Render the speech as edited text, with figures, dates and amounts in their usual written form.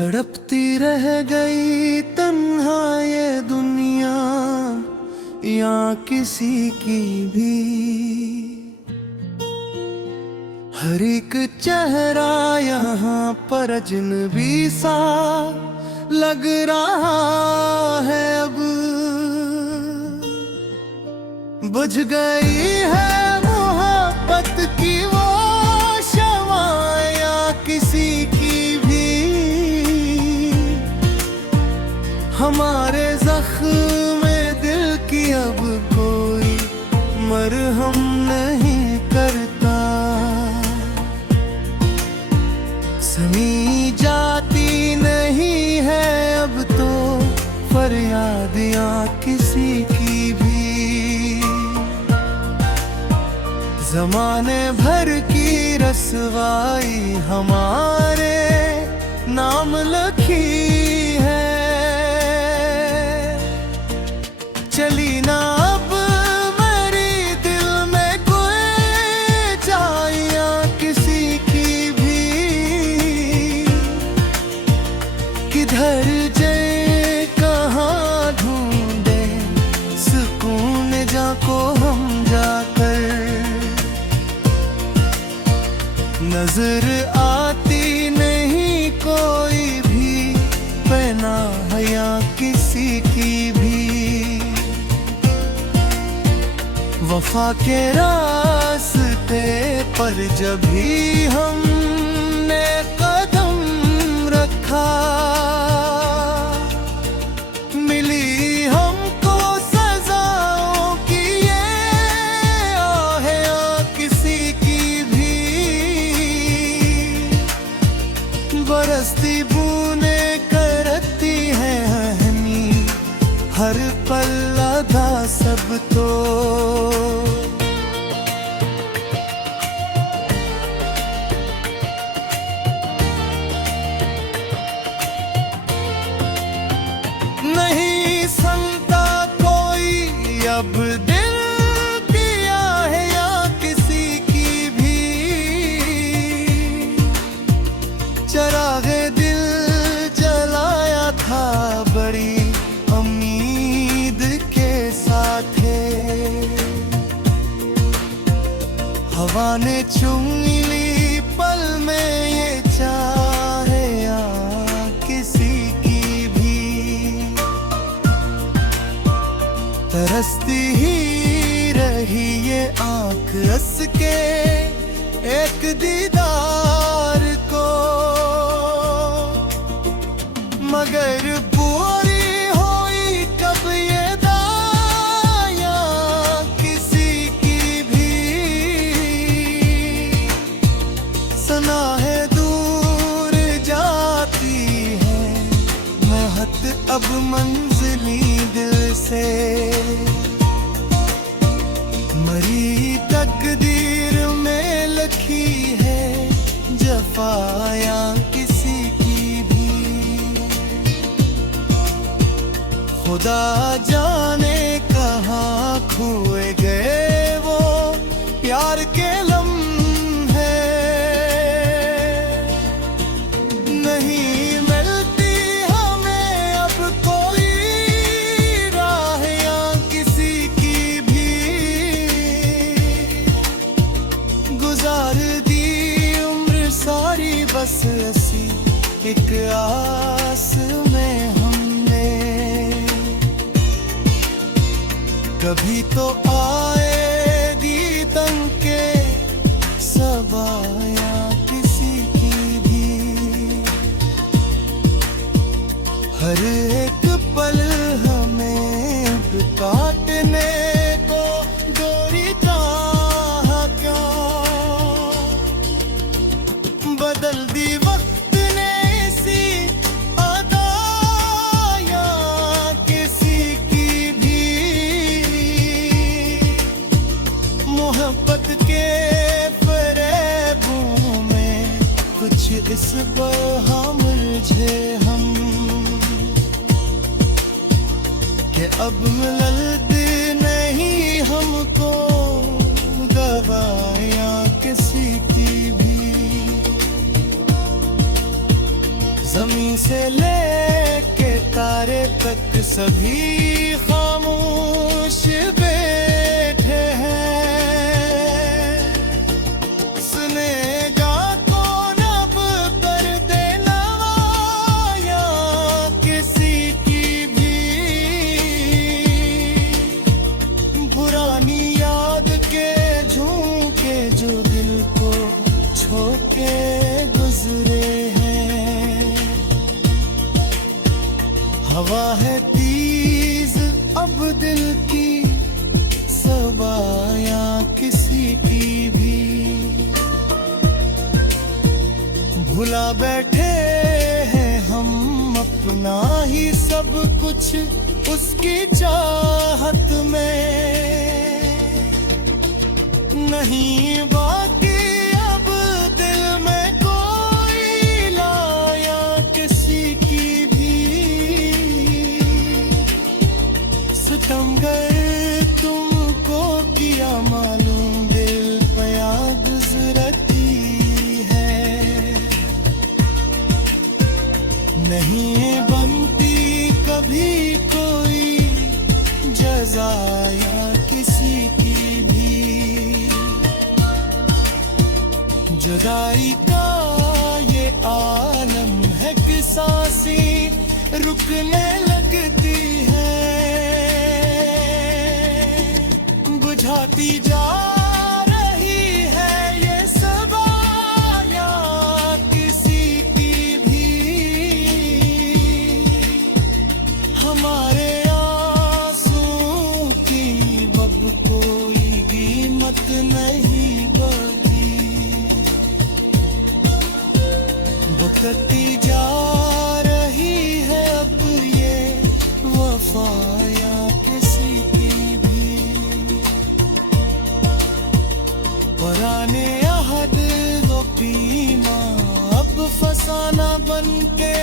तड़पती रह गई तन्हा ये दुनिया या किसी की भी। हर एक चेहरा यहाँ पर अजनबी सा लग रहा है अब। बुझ गई है मोहब्बत की वो शमां या किसी की भी। हमारे ज़ख्म दिल की अब कोई मरहम नहीं करता। समी जाती नहीं है अब तो फरियाद या किसी की भी। ज़माने भर की रसवाई हमारे नाम लिखी है। चली ना अब मेरी दिल में कोई चाहिए किसी की भी। किधर जाए कहाँ ढूंढे सुकून जाको हम जाकर। नजर आती नहीं कोई भी पनाह या किसी की भी। वफा के रास्ते पर जब भी हमने कदम रखा, मिली हमको सजाओं की ये आहे या किसी की भी। बरसती बूंदे करती है हनी हर पल अदा सब तो। नहीं सुनता कोई अब दिल दिया है या किसी की भी। चरागे दिल जलाया था बड़ी उम्मीद के साथ। हवा ने चूम ली पल में ये चाहे या किसी की भी। तरसती ही रही ये आँख हंस के एक दीदार को। मगर पूरी हुई कब ये दाया किसी की भी। सना है दूर जाती है महत अब मंजिली दिल से। मरी तकदीर में लिखी है जफाया किसी की भी। खुदा जाने कहाँ खोए गए वो प्यार के लम्हे। नहीं मिलती हमें अब कोई राह या किसी की भी। गुजार दी उम्र सारी बस ऐसी एक आस में हमने। कभी तो आएगी तंग के सबाया किसी की भी। हर एक पल हमें अब काटने को डोरी चाह क्यों। बदल दी वक्त ने इसी अदा या किसी की भी। मोहब्बत के फरेबों में कुछ इस पर मुझे हम कि अब मिलती नहीं हमको दवाया किसी की भी। ज़मीं से से लेके तारे तक सभी खामोश बैठे हैं। सुनेगा कौन अब पर्दे नवाया किसी की भी, पुरानी याद के झोंके जो दिल को छोके गुजरे हैं। हवा है तेज अब दिल की सबाया किसी की भी, भुला बैठे हैं हम अपना ही सब कुछ उसकी चाहत में। नहीं बाकी अब दिल में कोई लाया किसी की भी, सितमगर तुमको किया मालूम दिल पे आग गुजरती है। नहीं बनती कभी कोई जज़ाया किसी की भी, जुदाई का ये आलम है कि सांसें रुकने लगती है। बुझाती जा रही है ये सबाया किसी की भी, हमारे आंसू की अब कोई कीमत नहीं बची। भुगतती जा रही है अब ये वफाया किसी की भी, पुराने अहद दो पीमा अब फसाना बनके